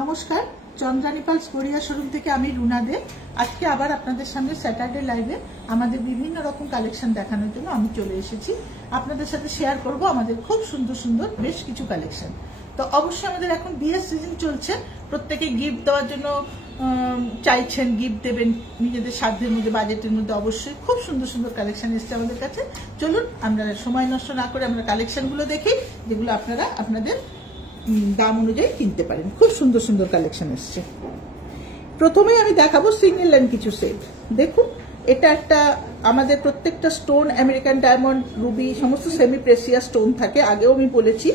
নমস্কার, Chandrani pulse Garia showroom থেকে আমি রুনা দে। আজকে আবার আপনাদের সামনে স্যাটারডে লাইভে আমাদের বিভিন্ন রকম কালেকশন দেখানোর জন্য আমি চলে এসেছি। আপনাদের সাথে শেয়ার করব আমাদের খুব সুন্দর সুন্দর বেশ কিছু কালেকশন। তো অবশ্যই আমাদের এখন বিয়ের সিজন চলছে, প্রত্যেকে গিফট দেওয়ার জন্য চাইছেন, গিফট দেবেন নিজেদের সাধ্যের মধ্যে, বাজেটের মধ্যে। অবশ্যই খুব সুন্দর সুন্দর কালেকশন এসছে আমাদের কাছে। চলুন আমরা সময় নষ্ট না করে আমরা কালেকশনগুলো দেখি, যেগুলো আপনারা আপনাদের দাম অনুযায়ী কিনতে পারেন। খুব সুন্দর সুন্দর কালেকশন এসছে। প্রথমেই আমি দেখাবো সিঙ্গেল লাইন কিছু সেট। দেখুন, এটা একটা আমাদের প্রত্যেকটা স্টোন আমেরিকান ডায়মন্ড, রুবি, সমস্ত সেমি প্রেসিয়াস স্টোন থাকে, আগেও আমি বলেছি।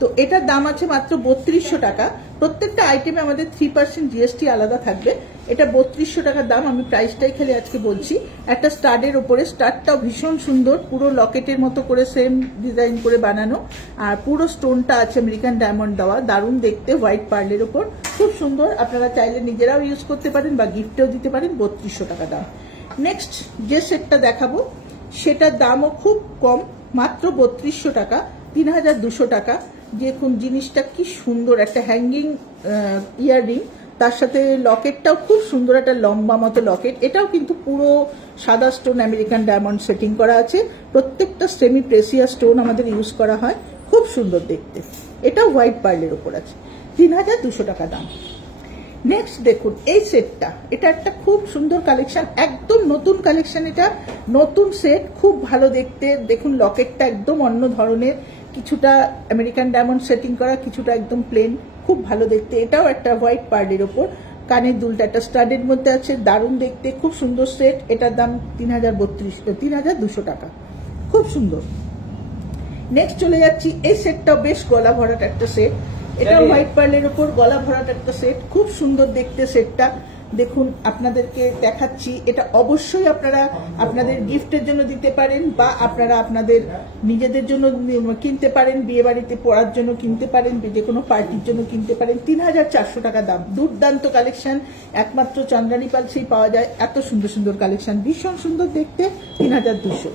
তো এটার দাম আছে মাত্র 3200 টাকা। প্রত্যেকটা আইটেমে আমাদের 3% জিএসটি আলাদা থাকবে। এটা 3200 টাকার দাম। আমি প্রাইসটাই খালি আজকে বলছি। একটা স্টাডের ওপরে, স্টাডটাও ভীষণ সুন্দর, পুরো লকেটের মতো করে সেম ডিজাইন করে বানানো, আর পুরো স্টোনটা আছে আমেরিকান ডায়মন্ড দেওয়া, দারুণ দেখতে, হোয়াইট পার্লের ওপর, খুব সুন্দর। আপনারা চাইলে নিজেরাও ইউজ করতে পারেন বা গিফটেও দিতে পারেন। 3200 টাকা দাম। নেক্সট যে সেটটা দেখাবো সেটার দামও খুব কম, মাত্র 3200 টাকা, 3200 টাকা। দেখুন জিনিসটা কি সুন্দর, একটা হ্যাঙ্গিং ইয়াররিং, তার সাথে লকেটটাও খুব সুন্দর, একটা লম্বা মতো লকেট। এটাও কিন্তু পুরো সাদা স্টোন আমেরিকান ডায়মন্ড সেটিং করা আছে। প্রত্যেকটা সেমি প্রেসিয়াস স্টোন আমাদের ইউজ করা হয়, খুব সুন্দর দেখতে। এটাও হোয়াইট পার্লের ওপর আছে, 3200 টাকা দাম। নেক্সট দেখুন এই সেটটা, এটা একটা খুব সুন্দর কালেকশন, একদম নতুন কালেকশন। এটা নতুন সেট, খুব ভালো দেখতে। দেখুন লকেটটা একদম অন্য ধরনের, কিছুটা আমেরিকান ডায়মন্ড সেটিং করা, কিছুটা একদম প্লেন, খুব ভালো দেখতে। এটাও একটা হোয়াইট পার্লের ওপর, কানের দুলটা একটা স্টাডের মধ্যে আছে, দারুণ দেখতে, খুব সুন্দর সেট। এটার দাম 3200 টাকা, খুব সুন্দর। নেক্সট চলে যাচ্ছি, এই সেটটাও বেশ গলা ভরাট একটা সেট। এটা হোয়াইট পার্লের উপর গলা ভরাট একটা সেট, খুব সুন্দর দেখতে সেটটা। দেখুন আপনাদেরকে দেখাচ্ছি, এটা অবশ্যই আপনারা আপনাদের গিফটের জন্য দিতে পারেন বা আপনারা আপনাদের নিজেদের জন্য কিনতে পারেন, বিয়ে বাড়িতে পরার জন্য কিনতে পারেন, যে কোনো পার্টির জন্য কিনতে পারেন। 3400 টাকা দাম। দুর্দান্ত কালেকশন, একমাত্র চন্দ্রানী পালসেই পাওয়া যায় এত সুন্দর সুন্দর কালেকশন, ভীষণ সুন্দর দেখতে। 3200।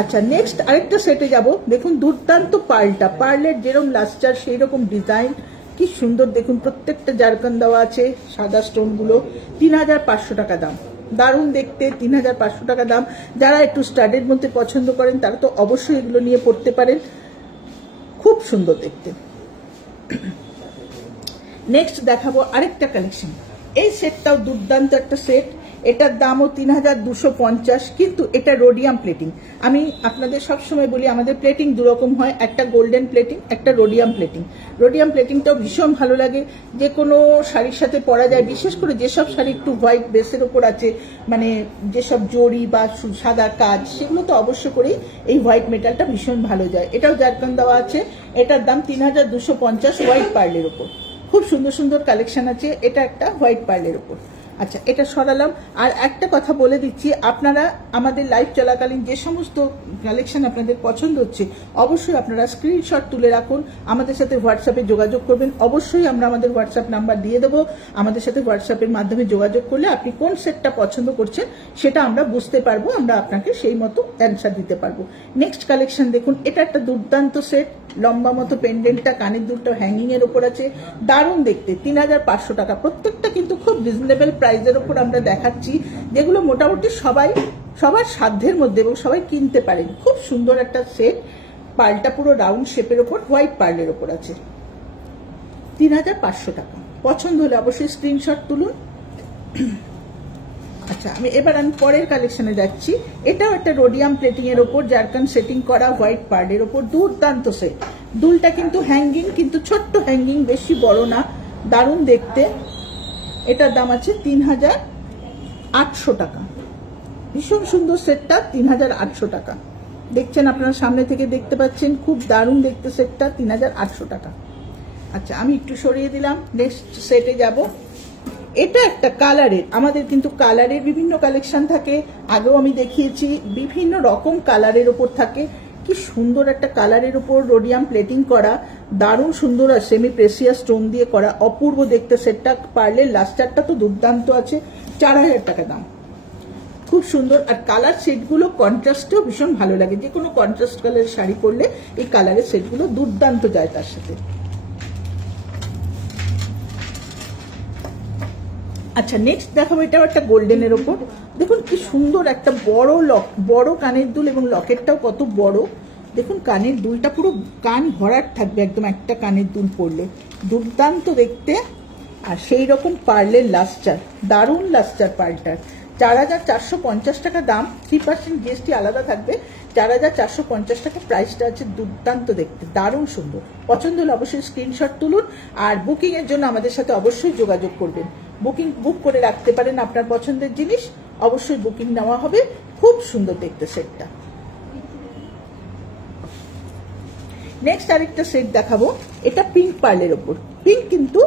আচ্ছা, নেক্সট আরেকটা সেটে যাব। দেখুন দুর্দান্ত পার্লটা, পার্লের যেরকম লাস্টার সেই রকম ডিজাইন, কি সুন্দর দেখুন। প্রত্যেকটা জারকান দেওয়া আছে, সাদা স্টোন গুলো। 3500 টাকা দাম, দারুণ দেখতে। 3500 টাকা দাম। যারা একটু স্টাডের মধ্যে পছন্দ করেন তারা তো অবশ্যই এগুলো নিয়ে পড়তে পারেন, খুব সুন্দর দেখতে। নেক্সট দেখাবো আরেকটা কালেকশন। এই সেটটাও দুর্দান্ত একটা সেট। এটার দামও 3250, কিন্তু এটা রোডিয়াম প্লেটিং। আমি আপনাদের সবসময় বলি আমাদের প্লেটিং দুরকম হয়, একটা গোল্ডেন প্লেটিং, একটা রোডিয়াম প্লেটিং। রোডিয়াম প্লেটিংটাও ভীষণ ভালো লাগে, যে কোনো শাড়ির সাথে পরা যায়। বিশেষ করে যেসব শাড়ি একটু হোয়াইট বেসের ওপর আছে, মানে যেসব জরি বা সাদা কাজ, সেগুলো তো অবশ্য করেই এই হোয়াইট মেটালটা ভীষণ ভালো যায়। এটাও জারকান দেওয়া আছে। এটার দাম 3250, হোয়াইট পার্লের ওপর। খুব সুন্দর সুন্দর কালেকশন আছে। এটা একটা হোয়াইট পার্লের ওপর। আচ্ছা, এটা সরালাম। আর একটা কথা বলে দিচ্ছি, আপনারা আমাদের লাইভ চলাকালীন যে সমস্ত কালেকশন আপনাদের পছন্দ হচ্ছে, অবশ্যই আপনারা স্ক্রিনশট তুলে রাখুন, আমাদের সাথে হোয়াটসঅ্যাপে যোগাযোগ করবেন। অবশ্যই আমরা আমাদের হোয়াটসঅ্যাপ নাম্বার দিয়ে দেবো। আমাদের সাথে হোয়াটসঅ্যাপের মাধ্যমে যোগাযোগ করলে আপনি কোন সেটটা পছন্দ করছেন সেটা আমরা বুঝতে পারবো, আমরা আপনাকে সেই মতো অ্যান্সার দিতে পারবো। নেক্সট কালেকশন দেখুন, এটা একটা দুর্দান্ত সেট, লম্বা মতো পেন্ডেন্টটা, কানের দুলটা হ্যাঙ্গিং এর উপর আছে, দারুণ দেখতে। 3500 টাকা। প্রত্যেকটা কিন্তু খুব রিজনেবল প্রাইসের উপর আমরা দেখাচ্ছি, যেগুলো মোটামুটি সবার সাধ্যের মধ্যে এবং সবাই কিনতে পারেন। খুব সুন্দর একটা সেট। পার্লটা পুরো রাউন্ড শেপের ওপর, হোয়াইট পার্লের ওপর আছে। 3500 টাকা। পছন্দ হলে অবশ্যই স্ক্রিনশট তুলুন। আচ্ছা, আমি পরের কালেকশনে যাচ্ছি। এটাও একটা রোডিয়াম প্লেটিং এর ওপর, জারকান সেটিং করা, হোয়াইট পার্লের ওপর, দুর্দান্ত সেট। দুলটা কিন্তু হ্যাঙ্গিং, কিন্তু ছোট্ট হ্যাঙ্গিং, বেশি বড় না, দারুণ দেখতে। এটার দাম আছে 3800 টাকা। ভীষণ সুন্দর সেটটা, 3800 টাকা। দেখছেন আপনারা, সামনে থেকে দেখতে পাচ্ছেন, খুব দারুণ দেখতে সেটটা, 3800 টাকা। আচ্ছা, আমি একটু সরিয়ে দিলাম। নেক্সট সেটে যাব। এটা একটা কালারের, আমাদের কিন্তু কালারের বিভিন্ন কালেকশন থাকে, আগেও আমি দেখিয়েছি। বিভিন্ন রকম কালারের ওপর থাকে, কি সুন্দর একটা কালারের উপর রোডিয়াম প্লেটিং করা, দারুণ সুন্দর। আর সেমি প্রেসিয়াস স্টোন দিয়ে করা, অপূর্ব দেখতে সেটটা। পার্লের লাস্টারটা তো দুর্দান্ত আছে, 4000 টাকা দাম। খুব সুন্দর। আর কালার সেটগুলো কন্ট্রাস্টেও ভীষণ ভালো লাগে, যে কোনো কন্ট্রাস্ট কালারের শাড়ি পরলে এই কালারের সেটগুলো দুর্দান্ত যায় তার সাথে। আচ্ছা, নেক্সট দেখাবো এটাও একটা গোল্ডেনের ওপর। দেখুন কি সুন্দর একটা বড় কানের দুল, এবং লকেটটাও কত বড়। দেখুন কানের দুলটা পুরো কান ভরাট থাকবে একদম একটা কানের দুল পরলে, দুর্দান্ত দেখতে। আর সেই রকম পার্লের লাস্টার, দারুণ লাস্টার পার্লটার। 4450 টাকা দাম, 3% জিএসটি আলাদা থাকবে। 4450 টাকা প্রাইসটা আছে, দুর্দান্ত দেখতে, দারুণ সুন্দর। পছন্দ হলে অবশ্যই স্ক্রিনশট তুলুন, আর বুকিং এর জন্য আমাদের সাথে অবশ্যই যোগাযোগ করবেন। বুক করে রাখতে পারেন আপনার পছন্দের জিনিস, অবশ্যই বুকিং নেওয়া হবে। খুব সুন্দর দেখতে সেটটা। নেক্সট আরেকটা সেট দেখাবো, এটা পিঙ্ক পার্লের ওপর। পিঙ্ক কিন্তু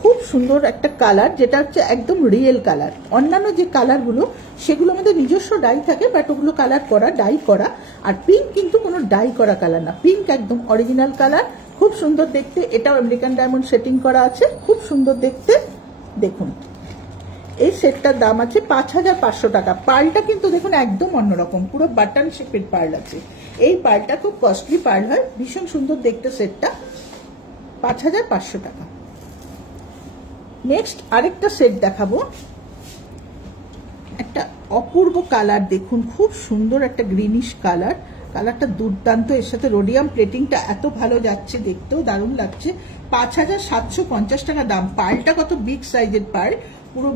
খুব সুন্দর একটা কালার, যেটা হচ্ছে একদম রিয়েল কালার। অন্যান্য যে কালারগুলো সেগুলো আমাদের নিজস্ব ডাই থাকে, বাট ওগুলো কালার করা, ডাই করা। আর পিঙ্ক কিন্তু কোনো ডাই করা কালার না, পিঙ্ক একদম অরিজিনাল কালার, খুব সুন্দর দেখতে। এটাও আমেরিকান ডায়মন্ড সেটিং করা আছে, খুব সুন্দর দেখতে। দেখুন এই সেটটার দাম আছে 5500 টাকা। পার্লটা কিন্তু দেখুন একদম অন্যরকম, পুরো বাটন শেপের পার্ল আছে। এই পার্লটা খুব কস্টলি পার্ল হয়, ভীষণ সুন্দর দেখতে সেটটা, 5500 টাকা। নেক্সট আরেকটা সেট দেখাবো, একটা অপূর্ব কালার। দেখুন খুব সুন্দর একটা গ্রিনিশ কালার, কালারটা দুর্দান্ত। এর সাথে রোডিয়াম প্লেটিংটা এত ভালো যাচ্ছে, দেখতেও দারুণ লাগছে। 5750 টাকা দাম। পার্লটা কত বিগ সাইজের পার্ল, পুরো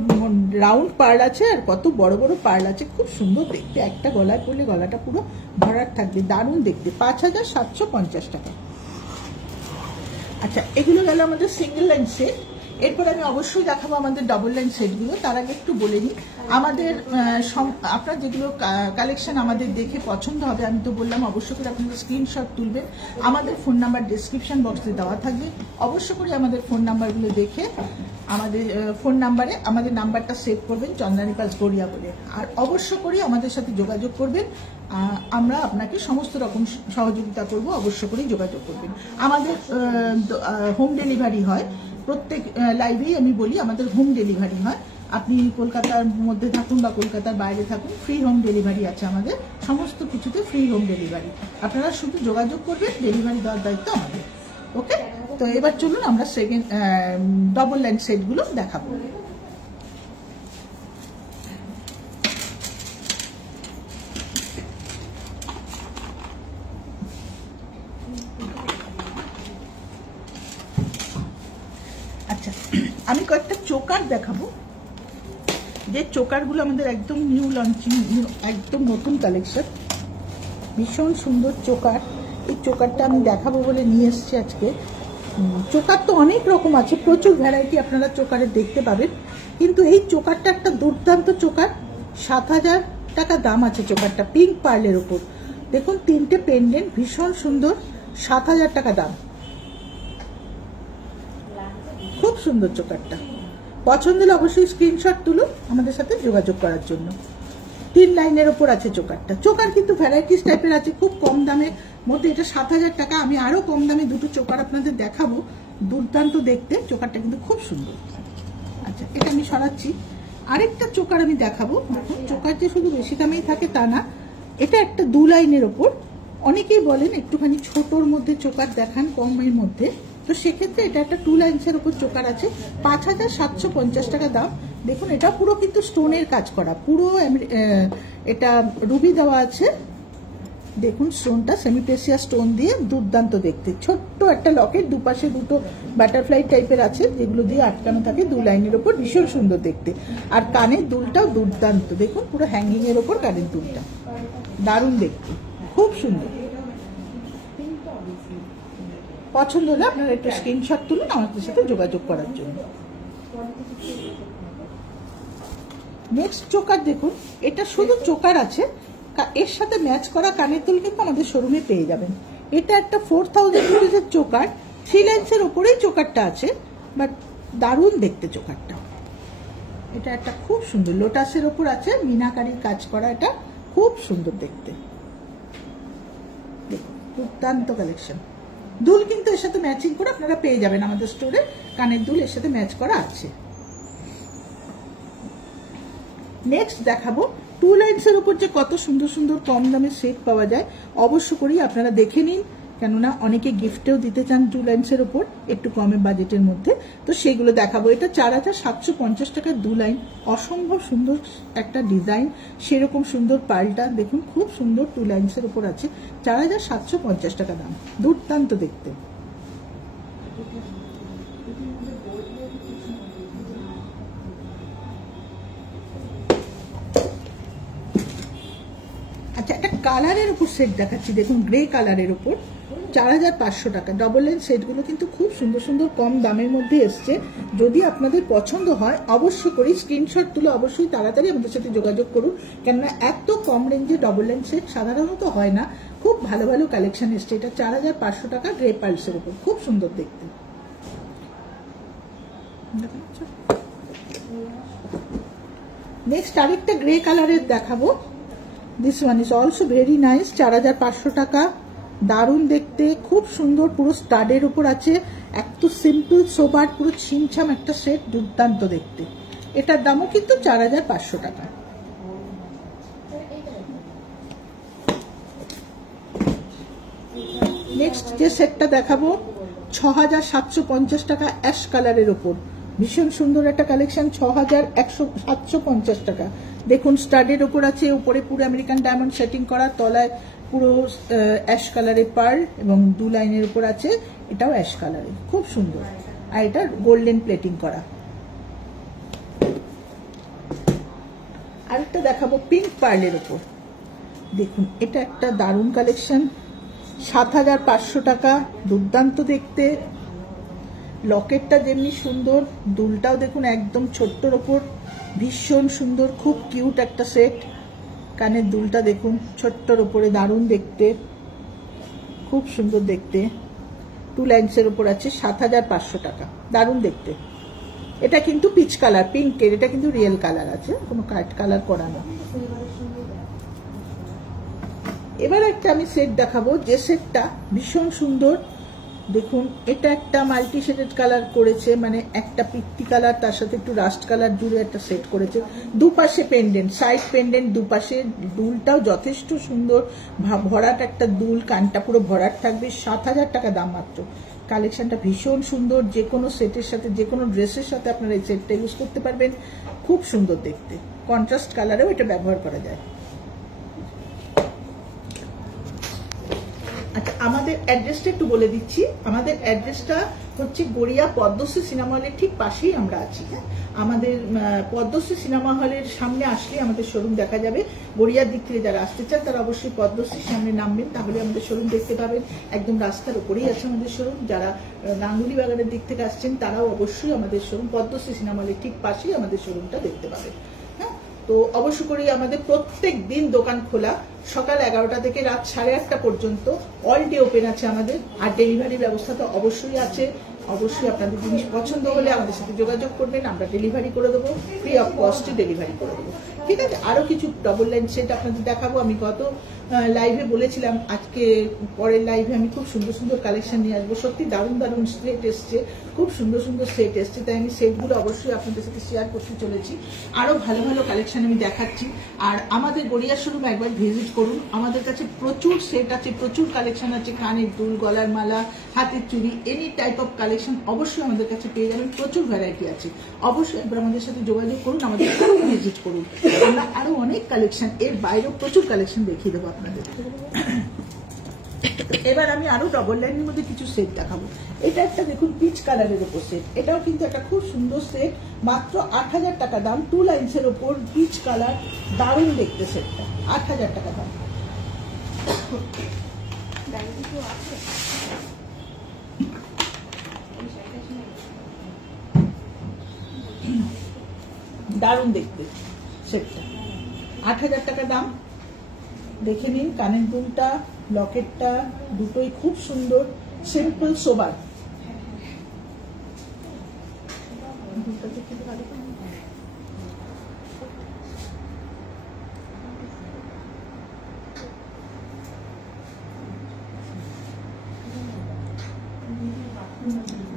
রাউন্ড পার্ল আছে, আর কত বড় বড় পার্ল আছে, খুব সুন্দর দেখতে। একটা গলায় পরলে গলাটা পুরো ভরাট থাকবে, দারুণ দেখতে। 5750 টাকা। আচ্ছা, এগুলো গেল আমাদের সিঙ্গেল লাইন সেট। এরপর আমি অবশ্যই দেখাবো আমাদের ডবল লাইন সেটগুলো। তার আগে একটু বলে নিই, আমাদের আপনার যেগুলো কালেকশন আমাদের দেখে পছন্দ হবে, আমি তো বললাম অবশ্যই করে আপনাদের স্ক্রিনশট তুলবেন। আমাদের ফোন নাম্বার ডেসক্রিপশন বক্সে দেওয়া থাকবে, অবশ্য করে আমাদের ফোন নাম্বারগুলো দেখে আমাদের ফোন নাম্বারে আমাদের নাম্বারটা সেভ করবেন, চন্দ্রানী পাস গড়িয়া বলে। আর অবশ্য করে আমাদের সাথে যোগাযোগ করবেন, আমরা আপনাকে সমস্ত রকম সহযোগিতা করব, অবশ্য করেই যোগাযোগ করবেন। আমাদের হোম ডেলিভারি হয়, প্রত্যেক লাইভেই আমি বলি আমাদের হোম ডেলিভারি হয়। আপনি কলকাতার মধ্যে থাকুন বা কলকাতার বাইরে থাকুন, ফ্রি হোম ডেলিভারি আছে আমাদের, সমস্ত কিছুতে ফ্রি হোম ডেলিভারি। আপনারা শুধু যোগাযোগ করবেন, ডেলিভারি দেওয়ার দায়িত্ব আমাদের। ওকে, তো এবার চলুন আমরা সেকেন্ড ডবল লাইন সেটগুলো দেখাবো। আচ্ছা, আমি কয়েকটা চোকার দেখাবো, যে চোকারগুলো আমাদের একদম নিউ লঞ্চিং, একদম নতুন কালেকশন, ভীষণ সুন্দর চোকার। এই চোকারটা আমি দেখাবো বলে নিয়ে এসেছি আজকে। চোকার তো অনেক রকম আছে, প্রচুর ভ্যারাইটি আপনারা চোকারে দেখতে পাবেন, কিন্তু এই চোকারটা একটা দুর্দান্ত চোকার। 7000 টাকা দাম আছে চোকারটা, পিঙ্ক পার্লের ওপর। দেখুন তিনটে পেন্ডেন্ট, ভীষণ সুন্দর, 7000 টাকা দাম। খুব সুন্দর চোকারটা। পছন্দ হলে অবশ্যই স্ক্রিনশট তুলুন আমাদের সাথে যোগাযোগ করার জন্য। 3 লাইনের ওপর আছে চোকারটা। চোকার কিন্তু ভ্যারাইটিস টাইপের আছে, খুব কম দামের মধ্যে। এটা 7000 টাকা। আমি আরো কম দামে দুটো চোকার আপনাদের দেখাবো, দুর্দান্ত দেখতে। চোকারটা কিন্তু খুব সুন্দর। আচ্ছা, এটা আমি সরাচ্ছি। আরেকটা চোকার আমি দেখাবো। চোকার যে শুধু বেশি দামেই থাকে তা না, এটা একটা 2 লাইনের ওপর। অনেকেই বলেন একটুখানি ছোটর মধ্যে চোকার দেখান, কমের মধ্যে, তো সেক্ষেত্রে এটা একটা 2 লাইন্সের উপর চোকার আছে, 5750 টাকা দাম। দেখুন এটা পুরো কিন্তু স্টোনের কাজ করা, পুরো এটা রুবি দেওয়া আছে। দেখুন স্টোনটা সেমিপ্রেসিয়া স্টোন দিয়ে, দুর্দান্ত দেখতে। ছোট্ট একটা লকেট, দুপাশে দুটো বাটারফ্লাই টাইপের আছে, যেগুলো দিয়ে আটকানো থাকে 2 লাইনের ওপর, ভীষণ সুন্দর দেখতে। আর কানের দুলটাও দুর্দান্ত, দেখুন পুরো হ্যাঙ্গিং এর ওপর কানের দুলটা, দারুণ দেখতে, খুব সুন্দর। পছন্দ হলে আপনারা একটু স্ক্রিনশট তুলুন আমাদের সাথে যোগাযোগ করার জন্য। নেক্সট চোকার দেখুন, এটা শুধু চোকার আছে, এর সাথে ম্যাচ করা কানের দুল কিন্তু আমাদের শোরুমে পেয়ে যাবেন। এটা একটা 4000 রুপিসের চোকার, 3 লাইন্সের ওপরেই চোকারটা আছে, বাট দারুণ দেখতে চোকারটা। এটা একটা খুব সুন্দর লোটাসের ওপর আছে, মিনাকারির কাজ করা, এটা খুব সুন্দর দেখতে। দেখুন দুর্দান্ত কালেকশন। দুল কিন্তু এর সাথে ম্যাচিং করে আপনারা পেয়ে যাবেন আমাদের স্টোরে, কানের দুল এর সাথে ম্যাচ করা আছে। নেক্সট দেখাবো 2 লাইন্সের উপর যে কত সুন্দর সুন্দর কম দামে সেট পাওয়া যায়, অবশ্য করেই আপনারা দেখে নিন, কেননা অনেকে গিফটেও দিতে চান 2 লাইন্সের ওপর একটু কমে বাজেটের মধ্যে, তো সেগুলো দেখাবো। এটা 4750 টাকার 2 লাইন, অসম্ভব সুন্দর একটা ডিজাইন, সেরকম সুন্দর পাল্টা দেখুন, খুব সুন্দর 2 লাইন্সের ওপর আছে, 4750 টাকা দাম, দুর্দান্ত দেখতে। আচ্ছা, একটা কালারের উপর সেট দেখাচ্ছি, দেখুন গ্রে কালারের উপর 4500 টাকা। ডবল লাইন সেটগুলো কিন্তু খুব সুন্দর সুন্দর কম দামের মধ্যে এসছে। যদি আপনাদের পছন্দ হয় অবশ্যই করে স্ক্রিনশট তুলে অবশ্যই তাড়াতাড়ি আমাদের সাথে যোগাযোগ করুন, কেননা এত কম রেঞ্জে ডবল লাইন সেট সাধারণত হয় না। খুব ভালো ভালো কালেকশন এসছে। এটা 4500 টাকা, গ্রে পার্লসের উপর, খুব সুন্দর দেখতে। নেক্সট আরেকটা গ্রে কালারের দেখাবো। This one is also very nice, 4500 টাকা, দারুণ দেখতে, খুব সুন্দর, পুরো স্টাডের উপর আছে, একটু সিম্পল সোবার, পুরো ছিমছাম একটা সেট, দুর্দান্ত দেখতে। এটার দামও কিন্তু 4500 টাকা। নেক্সট যে সেটটা দেখাবো 6750 টাকা, অ্যাশ কালারের উপর, ভীষণ সুন্দর একটা কালেকশন, 6750 টাকা। দেখুন স্টাডের উপর আছে, উপরে পুরো আমেরিকান ডায়মন্ড সেটিং করা, তলায় পুরো অ্যাশ কালারের পার্ল এবং 2 লাইনের উপর আছে, এটাও অ্যাশ কালারের, খুব সুন্দর, আর এটা গোল্ডেন প্লেটিং করা। আরেকটা দেখাবো পিঙ্ক পার্লের উপর, দেখুন এটা একটা দারুণ কালেকশন, 7500 টাকা, দুর্দান্ত দেখতে। লকেটটা যেমনি সুন্দর, দুলটাও দেখুন একদম ছোট্টর ওপর, ভীষণ সুন্দর, খুব কিউট একটা সেট। কানের দুলটা দেখুন ছোট্টর ওপরে, দারুণ দেখতে, খুব সুন্দর দেখতে, 2 লাইন্সের উপর আছে, 7500 টাকা, দারুণ দেখতে। এটা কিন্তু পিচ কালার, পিঙ্কের, এটা কিন্তু রিয়েল কালার আছে, কোনো কাট কালার করা না। এবার একটা আমি সেট দেখাবো, যে সেটটা ভীষণ সুন্দর, দেখুন এটা একটা মাল্টি শেডেড কালার করেছে, মানে একটা পিত্তি কালার তার সাথে একটু রাস্ট কালার জুড়ে একটা সেট করেছে, দুপাশে পেন্ডেন্ট, সাইড পেন্ডেন্ট, দুপাশে দুলটাও যথেষ্ট সুন্দর, ভরাট একটা দুল, কানটা পুরো ভরাট থাকবে, 7000 টাকা দাম মাত্র। কালেকশনটা ভীষণ সুন্দর, যে কোনো সেটের সাথে, যে কোনো ড্রেসের সাথে আপনারা এই সেটটা ইউজ করতে পারবেন, খুব সুন্দর দেখতে, কন্ট্রাস্ট কালারেও এটা ব্যবহার করা যায়। আচ্ছা, আমাদের অ্যাড্রেসটা একটু বলে দিচ্ছি। আমাদের অ্যাড্রেসটা হচ্ছে গড়িয়া পদ্মশ্রী সিনেমা হলের ঠিক পাশেই আমরা আছি। হ্যাঁ, আমাদের পদ্মশ্রী সিনেমা হলের সামনে আসলে আমাদের শোরুম দেখা যাবে। গড়িয়ার দিক থেকে যারা আসতে চান তারা অবশ্যই পদ্মশ্রীর সামনে নামবেন, তাহলে আমাদের শোরুম দেখতে পাবেন। একদম রাস্তার উপরেই আছে আমাদের শোরুম। যারা গাঙ্গুলি বাগানের দিক থেকে আসছেন তারাও অবশ্যই আমাদের শোরুম পদ্মশ্রী সিনেমা হলের ঠিক পাশেই আমাদের শোরুমটা দেখতে পাবেন। হ্যাঁ, তো অবশ্য করেই আমাদের প্রত্যেক দিন দোকান খোলা, সকাল 11টা থেকে রাত 8:30 পর্যন্ত, অল ডে ওপেন আছে আমাদের। আর ডেলিভারি ব্যবস্থা তো অবশ্যই আছে। অবশ্যই আপনাদের জিনিস পছন্দ হলে আমাদের সাথে যোগাযোগ করবেন, আমরা ডেলিভারি করে দেবো, ফ্রি অফ কস্টে ডেলিভারি করে দেবো। ঠিক আছে, আরো কিছু ডবল লাইন সেট আপনাদের দেখাবো। আমি গত লাইভে বলেছিলাম আজকে পরের লাইভে আমি খুব সুন্দর সুন্দর কালেকশন নিয়ে আসবো। সত্যি দারুণ দারুণ সেট এসছে, খুব সুন্দর সুন্দর সেট এসছে, তাই আমি সেটগুলো অবশ্যই আপনাদের সাথে শেয়ার করতে চলেছি। আরো ভালো ভালো কালেকশন আমি দেখাচ্ছি। আর আমাদের গড়িয়া শোরুম একবার ভিজিট করুন, আমাদের কাছে প্রচুর সেট আছে, প্রচুর কালেকশন আছে, কানের দুল, গলার মালা, হাতের চুড়ি, এনি টাইপ অফ কালেকশন অবশ্যই আমাদের কাছে পেয়ে যাবেন, প্রচুর ভ্যারাইটি আছে। অবশ্যই একবার আমাদের সাথে যোগাযোগ করুন, আমাদের ভিজিট করুন, আমরা আরো অনেক কালেকশন, এর বাইরেও প্রচুর কালেকশন দেখিয়ে দেবো আপনাদের। এবার আমি আরো ডবল লাইনের মধ্যে কিছু সেট দেখাবো। এটা একটা দেখুন পিচ কালারের উপর সেট, এটাও কিন্তু একটা খুব সুন্দর সেট, মাত্র 8000 টাকা দাম, 2 লাইন্সের উপর, পিচ কালার, দারুণ দেখতে সেটটা, 8000 টাকা দাম। দারুণ দেখতে সেটটা, 8000 টাকা দাম। দেখে নিন, কানের দুলটা, লকেটটা দুটোই খুব সুন্দর, সিম্পল সোবার।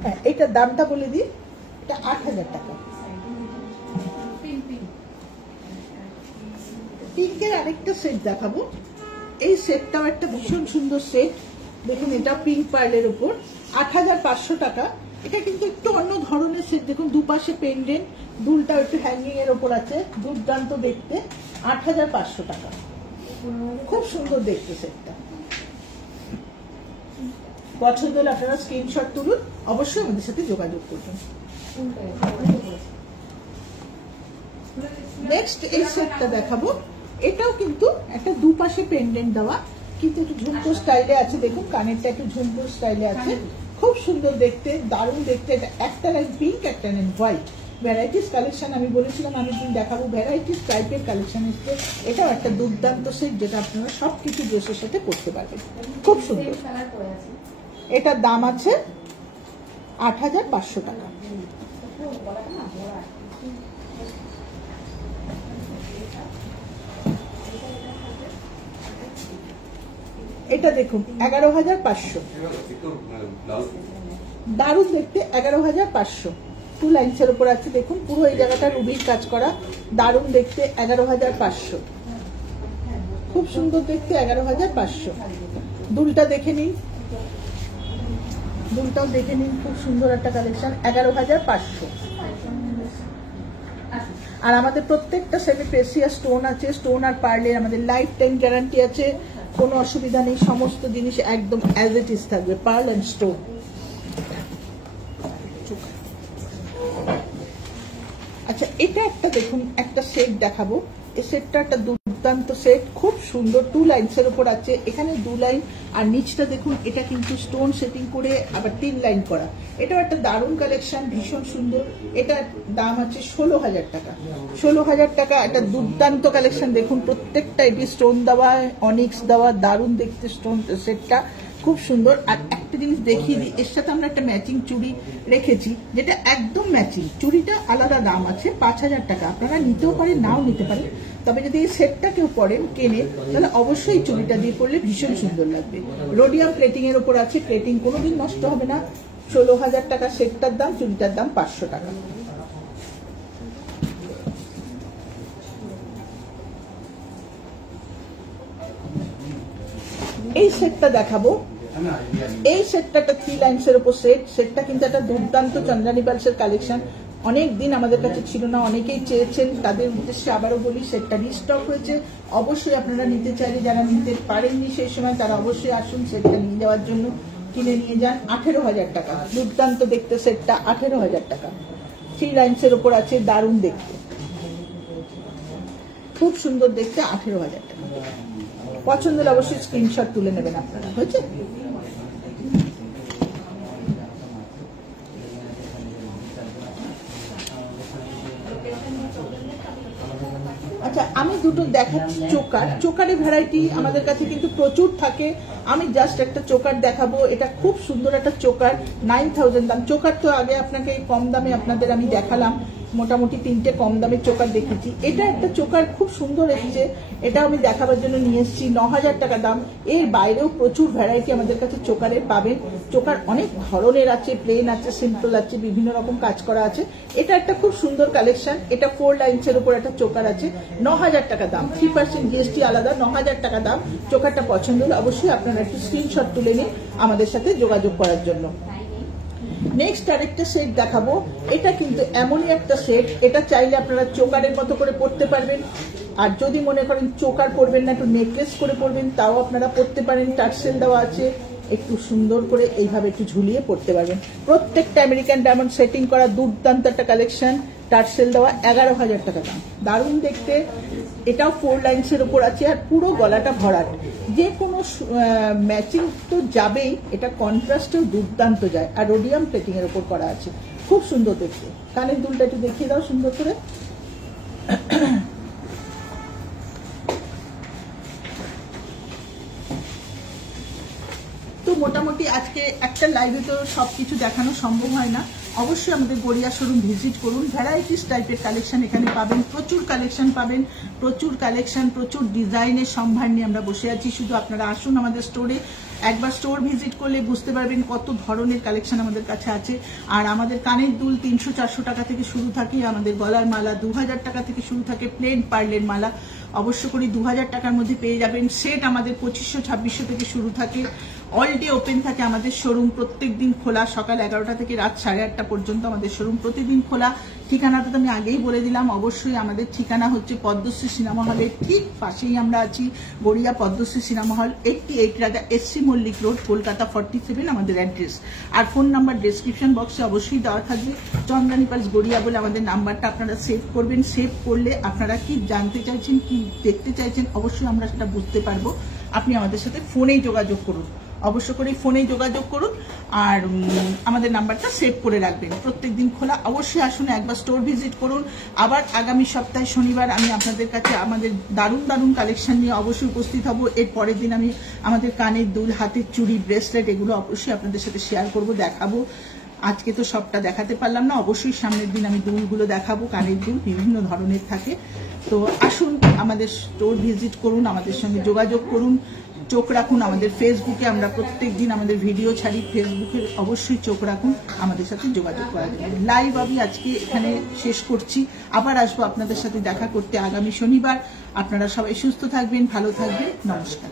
হ্যাঁ, এটার দামটা বলে দিই, এটা 8000 টাকা। পিঙ্কের আরেকটা সেট দেখাবো। এই সেটটাও একটা ভীষণ সুন্দর সেট, দেখুন এটা পিঙ্ক পার্লের উপর ৮৫০০ টাকা। এটা কিন্তু একটু অন্য ধরনের সেট। দেখুন দুপাশে পেন্ডেন্ট, দুলটা একটু হ্যাঙ্গিং এর উপর আছে, দুর্দান্ত দেখতে। ৮৫০০ টাকা, খুব সুন্দর দেখতে সেটটা। পছন্দ হলে আপনারা স্ক্রিনশট তুলুন, অবশ্যই আমাদের সাথে যোগাযোগ করবেন। নেক্সট এই সেটটা দেখাবো। এটাও কিন্তু একটা দুপাশে পেন্ডেন্ট দেওয়া, কিন্তু একটু ঝুমকো স্টাইলে আছে। দেখুন কানেরটা একটু ঝুমকো স্টাইলে আছে, খুব সুন্দর দেখতে, দারুণ দেখতে। এটা একটা লাইন পিঙ্ক, একটা লাইন হোয়াইট। ভ্যারাইটিস কালেকশন, আমি বলেছিলাম আমি দিন দেখাবো ভ্যারাইটিস টাইপের কালেকশন এসছে। এটাও একটা দুর্দান্ত সেট, যেটা আপনারা সবকিছু ড্রেসের সাথে পরতে পারবেন, খুব সুন্দর। এটার দাম আছে ৮৫০০ টাকা। এটা দেখুন ১১৫০০, দারুণ দেখতে। ১১৫০০ টু লাইন্সের উপর আছে। দেখুন পুরো এই জায়গাটা রুবির কাজ করা, দারুণ দেখতে। ১১৫০০, খুব সুন্দর দেখতে। ১১৫০০। দুলটা দেখে নিন, দুলটাও দেখে নিন, খুব সুন্দর একটা কালেকশন। ১১৫০০। আর আমাদের প্রত্যেকটা সেটে প্রেসিয়াস স্টোন আছে, স্টোন আর পার্লের আমাদের লাইফ টাইম গ্যারান্টি আছে, কোনো অসুবিধা নেই। সমস্ত জিনিস একদম অ্যাজ ইট ইজ থাকবে, পার্ল অ্যান্ড স্টোন। আচ্ছা এটা একটা দেখুন, একটা সেট দেখাবো। এই সেটটা একটা দুর্দান্ত সেট, খুব সুন্দর। টু লাইন্সের উপর আছে, এখানে ২ লাইন, আর নিচটা দেখুন এটা কিন্তু স্টোন সেটিং করে আবার ৩ লাইন করা। এটাও একটা দারুণ কালেকশন, ভীষণ সুন্দর। এটার দাম আছে ১৬০০০ টাকা। ১৬০০০ টাকা, একটা দুর্দান্ত কালেকশন। দেখুন প্রত্যেকটা এটি স্টোন দেওয়া, অনিক্স দেওয়া, দারুণ দেখতে স্টোন সেটটা, খুব সুন্দর। আর একটা জিনিস দেখিয়ে দিই, এর সাথে আমরা একটা ম্যাচিং চুড়ি রেখেছি, যেটা একদম ম্যাচিং। চুড়িটা আলাদা দাম আছে ৫০০০ টাকা। আপনারা নিতেও পারেন, নাও নিতে পারেন, তবে যদি এই সেটটা কেউ পরেন কেনে, তাহলে অবশ্যই চুড়িটা দিয়ে পরলে ভীষণ সুন্দর লাগবে। রোডিয়াম প্লেটিং এর উপর আছে, প্লেটিং কোনোদিন নষ্ট হবে না। ১৬০০০ টাকা সেটটার দাম, চুড়িটার দাম ৫০০ টাকা। এই সেটটা দেখাবো। এই সেটটা একটা 3 লাইন্সের উপর সেট। সেটটা কিন্তু একটা দুর্দান্ত চন্দ্রানী পালসের কালেকশন। অনেক দিন আমাদের কাছে ছিল না, অনেকেই চেয়েছেন, তাদের উদ্দেশ্যে আবারও বলি সেটটা রিস্টক হয়েছে। অবশ্যই আপনারা নিতে চাইলে, যারা নিতে পারেননি সেই সময়, তারা অবশ্যই আসুন সেটটা নিয়ে যাওয়ার জন্য, কিনে নিয়ে যান। ১৮০০০ টাকা, দুর্দান্ত দেখতে সেটটা। ১৮০০০ টাকা, 3 লাইন্সের উপর আছে, দারুণ দেখতে, খুব সুন্দর দেখতে। ১৮০০০ টাকা। পছন্দ হলে অবশ্যই স্ক্রিনশট তুলে নেবেন আপনারা। হয়েছে? আচ্ছা আমি দুটো দেখাচ্ছি চোকার। চোকারের ভ্যারাইটি আমাদের কাছে কিন্তু প্রচুর থাকে। আমি জাস্ট একটা চোকার দেখাবো। এটা খুব সুন্দর একটা চোকার, ৯০০০ দাম। চোকার তো আগে আপনাকে কম দামে আপনাদের আমি দেখালাম, মোটামুটি 3টে কম দামের চোকার দেখেছি। এটা একটা চোকার খুব সুন্দর এসেছে, এটা আমি দেখাবার জন্য নিয়ে এসেছি। ৯০০০ টাকা দাম। এর বাইরেও প্রচুর ভ্যারাইটি আমাদের কাছে চোকারের পাবেন। চোকার অনেক ধরনের আছে, প্লেন আছে, সিম্পল আছে, বিভিন্ন রকম কাজ করা আছে। এটা একটা খুব সুন্দর কালেকশন। এটা 4 লাইন্সের উপর একটা চোকার আছে, ৯০০০ টাকা দাম। 3% জিএসটি আলাদা, ৯০০০ টাকা দাম। চোকারটা পছন্দ হলে অবশ্যই আপনারা একটু স্ক্রিনশট তুলে নিন আমাদের সাথে যোগাযোগ করার জন্য। নেক্সট আরেকটা সেট দেখাবো। এটা কিন্তু এমনই একটা সেট, এটা চাইলে আপনারা চোকারের মতো করে পরতে পারবেন। আর যদি মনে করেন চোকার পরবেন না, একটু নেকলেস করে পরবেন, তাও আপনারা পরতে পারেন। টার্সেল দেওয়া আছে, একটু সুন্দর করে এইভাবে একটু ঝুলিয়ে পরতে পারবেন। প্রত্যেকটা আমেরিকান ডায়মন্ড সেটিং করা দুর্দান্ত একটা কালেকশন। টার্সেল দেওয়া, ১১০০০ টাকা দাম, দারুণ দেখতে। এটাও 4 লাইন্সের উপর আছে, আর পুরো গলাটা ভরাট। যে কোনো ম্যাচিং তো যাবেই, এটা কন্ট্রাস্টেও দুর্দান্ত যায়। আর রোডিয়াম প্লেটিং এর উপর করা আছে, খুব সুন্দর দেখতে। কানের দুলটা একটু দেখিয়ে দাও সুন্দর করে। তো মোটামুটি আজকে একটা লাইভে তো সবকিছু দেখানো সম্ভব হয় না। অবশ্যই আমাদের গড়িয়া শোরুম ভিজিট করুন। ভ্যারাইটিস টাইপের কালেকশন এখানে পাবেন, প্রচুর কালেকশন পাবেন, প্রচুর কালেকশন, প্রচুর ডিজাইনের সম্ভার নিয়ে আমরা বসে আছি। শুধু আপনারা আসুন আমাদের স্টোরে, একবার স্টোর ভিজিট করলে বুঝতে পারবেন কত ধরনের কালেকশন আমাদের কাছে আছে। আর আমাদের কানের দুল ৩০০-৪০০ টাকা থেকে শুরু থাকে, আমাদের গলার মালা ২০০০ টাকা থেকে শুরু থাকে, প্লেন পার্লের মালা অবশ্য করে ২০০০ টাকার মধ্যে পেয়ে যাবেন। সেট আমাদের ২৫০০-২৬০০ থেকে শুরু থাকে। অল ডে ওপেন থাকে আমাদের শোরুম, প্রত্যেক দিন খোলা, সকাল 11টা থেকে রাত 8:30 পর্যন্ত আমাদের শোরুম প্রতিদিন খোলা। ঠিকানাটা তো আমি আগেই বলে দিলাম। অবশ্যই আমাদের ঠিকানা হচ্ছে পদ্মশ্রী সিনেমা হলের ঠিক পাশেই আমরা আছি, গড়িয়া পদ্মশ্রী সিনেমা হল, 88 রাজা এসসি মল্লিক রোড, কলকাতা 47 আমাদের অ্যাড্রেস। আর ফোন নাম্বার ডেসক্রিপশন বক্সে অবশ্যই দেওয়া থাকবে। চন্দ্রানী পালস গড়িয়া বলে আমাদের নাম্বারটা আপনারা সেভ করবেন। সেভ করলে আপনারা কি জানতে চাইছেন, কি দেখতে চাইছেন, অবশ্যই আমরা সেটা বুঝতে পারবো। আপনি আমাদের সাথে ফোনেই যোগাযোগ করুন, অবশ্য করে ফোনেই যোগাযোগ করুন, আর আমাদের নাম্বারটা সেভ করে রাখবেন। প্রত্যেকদিন খোলা, অবশ্যই আসুন, একবার স্টোর ভিজিট করুন। আবার আগামী সপ্তাহে শনিবার আমি আপনাদের কাছে আমাদের দারুণ দারুণ কালেকশন নিয়ে অবশ্যই উপস্থিত হব। এর পরের দিন আমি আমাদের কানের দুল, হাতের চুড়ি, ব্রেসলেট এগুলো অবশ্যই আপনাদের সাথে শেয়ার করব, দেখাবো। আজকে তো সবটা দেখাতে পারলাম না, অবশ্যই সামনের দিন আমি দুলগুলো দেখাবো। কানের দুল বিভিন্ন ধরনের থাকে। তো আসুন, আমাদের স্টোর ভিজিট করুন, আমাদের সঙ্গে যোগাযোগ করুন, চোখ রাখুন আমাদের ফেসবুকে। আমরা প্রত্যেক দিন আমাদের ভিডিও ছাড়ি, ফেসবুকে অবশ্যই চোখ রাখুন, আমাদের সাথে যোগাযোগ করা যাবে। লাইভ আমি আজকে এখানে শেষ করছি, আবার আসবো আপনাদের সাথে দেখা করতে আগামী শনিবার। আপনারা সবাই সুস্থ থাকবেন, ভালো থাকবেন, নমস্কার।